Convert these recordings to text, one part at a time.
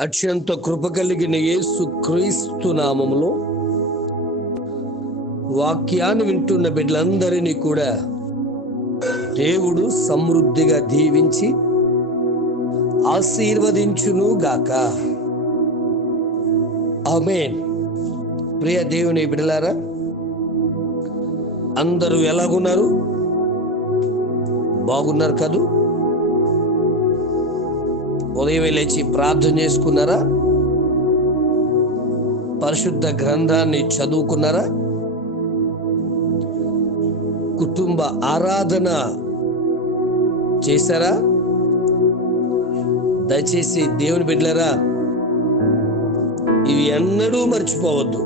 అత్యంత కృప కలిగిన యేసు క్రీస్తు నామములో వాక్యాన్ని వింటున్న బిడ్డలందరినీ కూడా దేవుడు సమృద్ధిగా దీవించి ఆశీర్వదించును గాక. ఆమెన్. ప్రియ దేవుని బిడలారా అందరూ ఎలాగున్నారు? బాగున్నారు కదూ? ఉదయం లేచి ప్రార్థన చేసుకున్నారా? పరిశుద్ధ గ్రంథాన్ని చదువుకున్నారా? కుటుంబ ఆరాధన చేశారా? దయచేసి దేవుని బిడ్డలరా ఇవి ఎన్నడూ మర్చిపోవద్దు.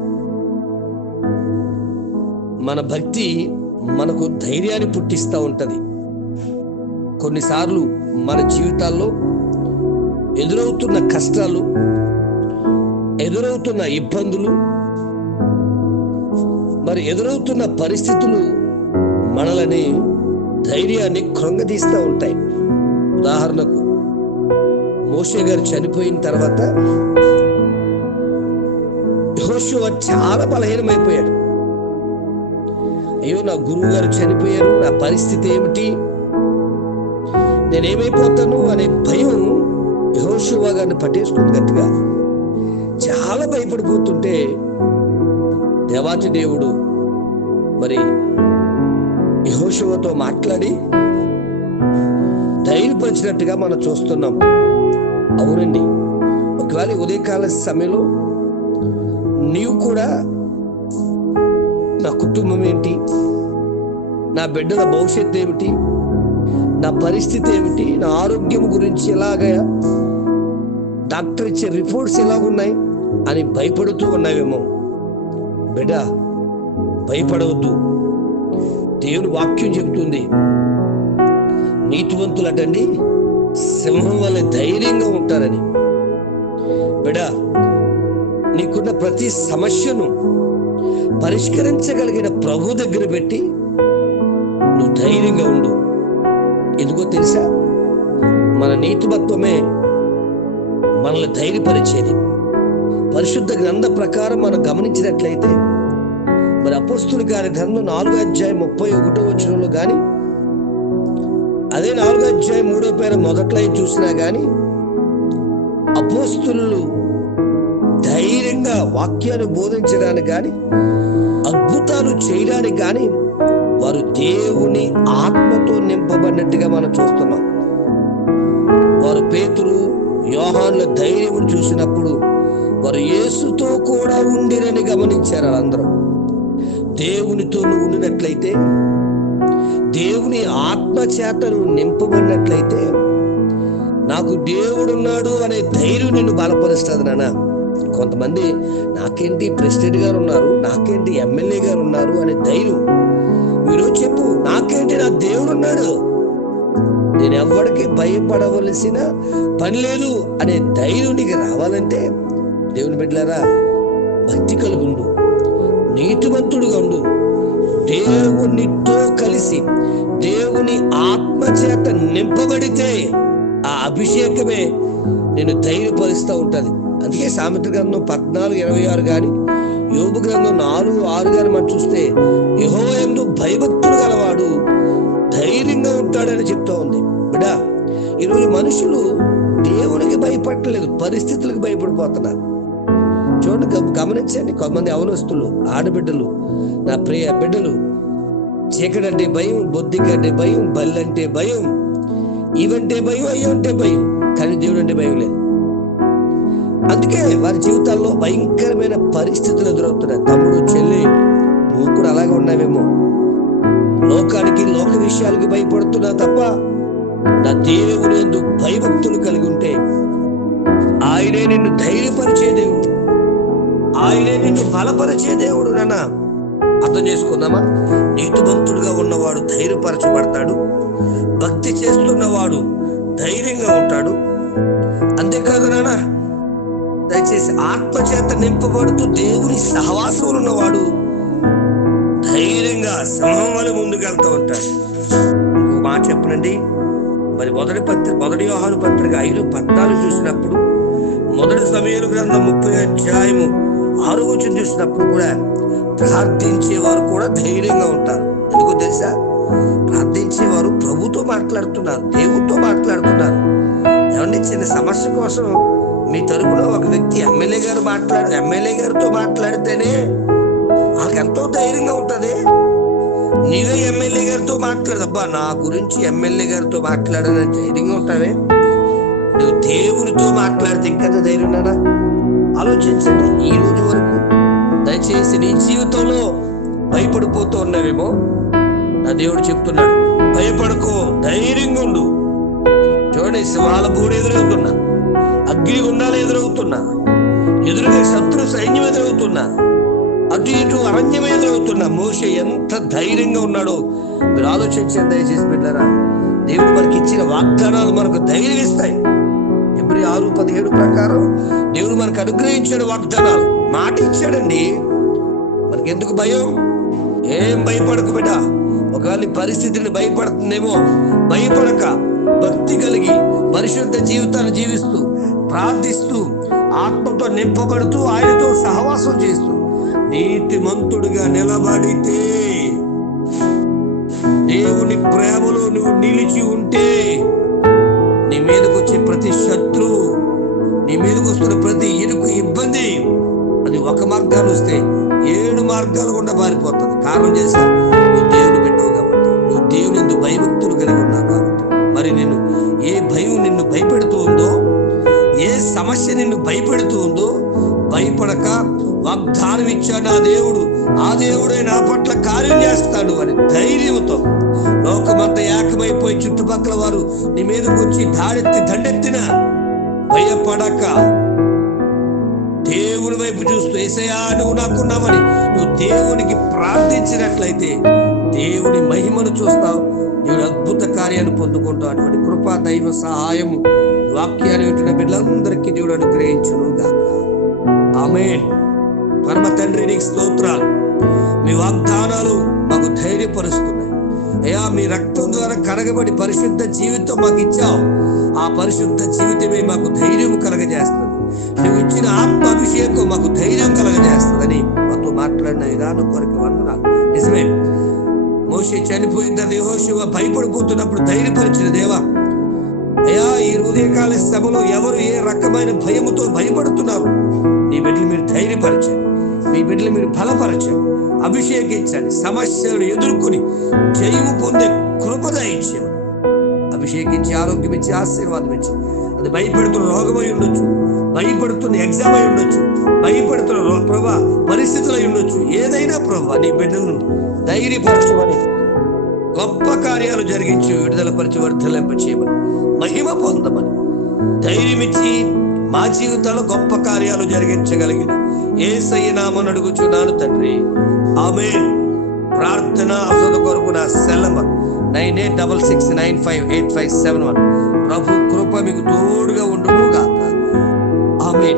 మన భక్తి మనకు ధైర్యాన్ని పుట్టిస్తూ ఉంటుంది. కొన్నిసార్లు మన జీవితాల్లో ఎదురవుతున్న కష్టాలు ఎదురవుతున్న ఇబ్బందులు మరి ఎదురవుతున్న పరిస్థితులు మనలని ధైర్యాన్ని కృంగదీస్తూ ఉంటాయి. ఉదాహరణకు మోషే గారు చనిపోయిన తర్వాత యెహోషువ చాలా బలహీనమైపోయాడు. అయ్యో నా గురువు గారు చనిపోయారు నా పరిస్థితి ఏమిటి? నేనేమైపోతాను అనే భయం యహోషువా గారిని పట్టేసుకుంది గట్టిగా. చాలా భయపడిపోతుంటే దేవాతి దేవుడు మరి యహోషువతో మాట్లాడి ధైర్యపరిచినట్టుగా మనం చూస్తున్నాం. అవునండి. ఒకవేళ ఉదయకాల సమయంలో నీవు కూడా నా కుటుంబం ఏంటి? నా బిడ్డల భవిష్యత్తు ఏమిటి? నా పరిస్థితి ఏమిటి? నా ఆరోగ్యం గురించి ఎలాగా? డాక్టర్ ఇచ్చే రిపోర్ట్స్ ఎలాగున్నాయి? అని భయపడుతూ ఉన్నావేమో. బిడ్డ భయపడవద్దు. దేవుని వాక్యం చెబుతుంది. నీతివంతులటండి సింహం వల్ల ధైర్యంగా ఉంటారని. బిడ నీకున్న ప్రతి సమస్యను పరిష్కరించగలిగిన ప్రభు దగ్గర పెట్టి నువ్వు ధైర్యంగా ఉండు. ఎందుకో తెలుసా? మన నీతిమత్వమే మనల్ని ధైర్యపరిచేది. పరిశుద్ధ గ్రంథ ప్రకారం మనం గమనించినట్లయితే మరి అపోస్తులు గారి గ్రంథం నాలుగో అధ్యాయం ముప్పై ఒకటో వచనంలో కానీ అదే నాలుగో అధ్యాయం మూడో పేర మొదట్లో చూసినా కానీ అపోస్తులు ధైర్యంగా వాక్యాన్ని బోధించడానికి కానీ అద్భుతాలు చేయడానికి కానీ వారు దేవుని ఆత్మతో నింపబడినట్టుగా మనం చూస్తున్నాం. వారు పేతురు యోహాన్ల ధైర్యం చూసినప్పుడు వారు యేసుతో కూడా ఉండిరని గమనించారు వాళ్ళందరూ దేవునితో నువ్వు ఉండినట్లయితే దేవుని ఆత్మ చేత నువ్వు నింపబడినట్లయితే నాకు దేవుడున్నాడు అనే ధైర్యం నిన్ను బలపరుస్తుంది నాన్న. కొంతమంది నాకేంటి ప్రెసిడెంట్ గారు ఉన్నారు నాకేంటి ఎమ్మెల్యే గారు ఉన్నారు అనే ధైర్యం మీరు చెప్పు నాకేంటి నా దేవుడు ఉన్నాడు నేను ఎవరికి భయపడవలసిన పని లేదు అనే ధైర్యం నీకు రావాలంటే దేవుని బిడ్డలారా భక్తి కలుగుండు నీతివంతుడుగా ఉండు. దేవునితో కలిసి దేవుని ఆత్మ చేత నింపబడితే ఆ అభిషేకమే నేను ధైర్యపరుస్తూ ఉంటుంది. అందుకే సామెత గ్రంథం పద్నాలుగు ఇరవై ఆరు కానీ యోగు గ్రంథం నాలుగు ఆరు గారు మనం చూస్తే యహో ఎందు భయభక్తులు గలవాడు ధైర్యంగా ఉంటాడని చెప్తా ఉంది. బిడా ఈరోజు మనుషులు దేవునికి భయపడలేదు పరిస్థితులకు భయపడిపోతున్నారు. చూడండి గమనించండి కొంతమంది అవనస్తులు ఆడబిడ్డలు నా ప్రియ బిడ్డలు చీకడంటే భయం బొద్దికంటే భయం బల్లంటే భయం ఇవంటే భయం అయ్యంటే భయం కానీ దేవుడు అంటే భయం లేదు. అందుకే వారి జీవితాల్లో భయంకరమైన పరిస్థితులు ఎదురవుతున్నాయి. తమ్ముడు చెల్లి నువ్వు కూడా అలాగే ఉన్నావేమో. లోకానికి లోక విషయాలకి భయపడుతున్నా తప్ప నా దేవుని ఎందు భయభక్తులు కలిగి ఉంటే ఆయనే నిన్ను ధైర్యపరిచే దేవుడు. ఆయనే నిన్ను బలపరిచే దేవుడు నాన్న. అర్థం చేసుకుందామా? నీతివంతుడుగా ఉన్నవాడు ధైర్యపరచబడతాడు. భక్తి చేస్తున్నవాడు ధైర్యంగా ఉంటాడు. అంతేకాదు నాన్న దయచేసి ఆత్మచేత నింపబడుతూ దేవుని సహవాసం ఉన్నవాడు ధైర్యంగా సింహం వల్ల ముందుకెళ్తూ ఉంటాడు. ఇంకో మాట చెప్పనండి. మరి మొదటి పత్రిక మొదటి వ్యవహార పత్రిక ఐదు పద్నాలుగు చూసినప్పుడు మొదటి సమయాల గ్రంథం ముప్పై అధ్యాయము ఆరు చూసినప్పుడు కూడా ప్రార్థించేవారు కూడా ధైర్యంగా ఉంటారు. ఎందుకు తెలుసా? ప్రార్థించేవారు ప్రభుతో మాట్లాడుతున్నారు దేవుడితో మాట్లాడుతున్నారు. ఏమంటే చిన్న సమస్య కోసం మీ తరపులో ఒక వ్యక్తి ఎమ్మెల్యే గారు మాట్లాడు ఎమ్మెల్యే గారితో మాట్లాడితేనే వాళ్ళకి ఎంతో ధైర్యంగా ఉంటది. నీవే ఎమ్మెల్యే గారితో మాట్లాడదబ్బా నా గురించి ఎమ్మెల్యే గారితో మాట్లాడాలని ధైర్యంగా ఉంటావే? నువ్వు దేవునితో మాట్లాడితే ఇంకా ధైర్యం ఉన్నాడా ఆలోచించండి. ఈ రోజు వరకు దయచేసి నీ జీవితంలో భయపడిపోతూ ఉన్నావేమో? నా దేవుడు చెప్తున్నాడు భయపడుకో ధైర్యంగా ఉండు. చూడండి శివాల బూడి ఎదురవుతున్నా అగ్ని గుండాలు ఎదురవుతున్నా. ఎదురుగా శత్రు సైన్యం ఎదురవుతున్నా. అటు ఇటు అరణ్యం ఎదురవుతున్నా. మోషే ఎంత ధైర్యంగా ఉన్నాడో. మీరు ఆలోచించండి దయచేసి పెట్టారా దేవుడు మనకి ఇచ్చిన వాగ్దానాలు మనకు ధైర్యం ఇస్తాయి. ఎబ్రి ఆరు పదిహేడు ప్రకారం దేవుడు మనకు అనుగ్రహించాడు వాగ్దానాలు. మాట ఇచ్చాడండి. మనకి ఎందుకు భయం? ఏం భయపడకు బిడ్డ. ఒకవేళ పరిస్థితిని భయపడుతుందేమో భయపడక. భక్తి కలిగి పరిశుద్ధ జీవితాన్ని జీవిస్తూ ప్రార్థిస్తూ ఆత్మతో నింపబడుతూ ఆయనతో సహవాసం చేస్తూ నీతిమంతుడిగా నిలబడితే దేవుని ప్రేమలో నువ్వు నిలిచి ఉంటే నీ మీదకు వచ్చే ప్రతి శత్రువు నీ మీదకు వస్తున్న ప్రతి ఇరుకు ఇబ్బంది అది ఒక మార్గాలు వస్తే ఏడు మార్గాలు కూడా మారిపోతుంది. కారణం చేశారు. వాగ్దానం ఇచ్చాడు నా దేవుడు. ఆ దేవుడే నా పట్ల కార్యం చేస్తాడు అని ధైర్యంతో లోకమంతా ఏకమైపోయి చుట్టుపక్కల వారు నీ మీదకు వచ్చి దాడెత్తి దండెత్తిన భయపడక. దేవుని వైపు చూస్తూ ఏసయా నువ్వు నాకున్నావని నువ్వు దేవునికి ప్రార్థించినట్లయితే దేవుని మహిమను చూస్తావు. నేను అద్భుత కార్యాన్ని పొందుకుంటావు అటువంటి కృపా దైవ సహాయము వాక్యాన్ని వింటున్న బిడ్డలందరికీ దేవుడు అనుగ్రహించును గాక ఆమేన్. పరమ తండ్రి నీకు స్తోత్రాలు. మీ వాగ్దానాలు మాకు ధైర్యపరుస్తున్నాయి. అయ్యా మీ రక్తం ద్వారా కడగబడి పరిశుద్ధ జీవితం మాకు ఇచ్చావు. ఆ పరిశుద్ధ జీవితమే మాకు ధైర్యం కలగజేస్తుంది. నువ్వు ఇచ్చిన ఆత్మాభిషేకం మాకు ధైర్యం కలగజేస్తుందని మాతో మాట్లాడిన విధానం కొరకు వందనాలు. నిజమే. మోషి చనిపోయిన తర్వాత భయపడిపోతున్నప్పుడు ధైర్యపరిచిన దేవా అయ్యా ఈ హృదయకాల సభలో ఎవరు ఏ రకమైన భయముతో భయపడుతున్నారు? నీ బిడ్డలు మీరు ధైర్యపరచండి. మీ బిడ్డలు మీరు బలపరచండి అభిషేకించండి. సమస్యలను ఎదుర్కొని జయము పొందే కృపద ఇచ్చాము అభిషేకించి ఆరోగ్యం ఇచ్చి ఆశీర్వాదం ఇచ్చి. అది భయపెడుతున్న రోగమై ఉండొచ్చు. భయపడుతున్న ఎగ్జామ్ అయి ఉండొచ్చు. భయపడుతున్న ప్రభా పరిస్థితులు అయి ఉండొచ్చు. ఏదైనా ప్రభా నీ బిడ్డలను ధైర్యపరచమని గొప్ప కార్యాలు జరిగించి. విడుదల పరిచి వర్ధలింప చేయమని మహిమ పొందమని. ధైర్యమిచ్చి మా జీవితాల్లో గొప్ప కార్యాలు జరిగించగలిగిన ఏ నామని అడుగుచున్నాను తండ్రి. ఆమె ప్రార్థన అవసరం కొరకు నా cell nine eight double six nine five eight five seven one. ప్రభు కృప మీకు తోడుగా ఉండుగా ఆమె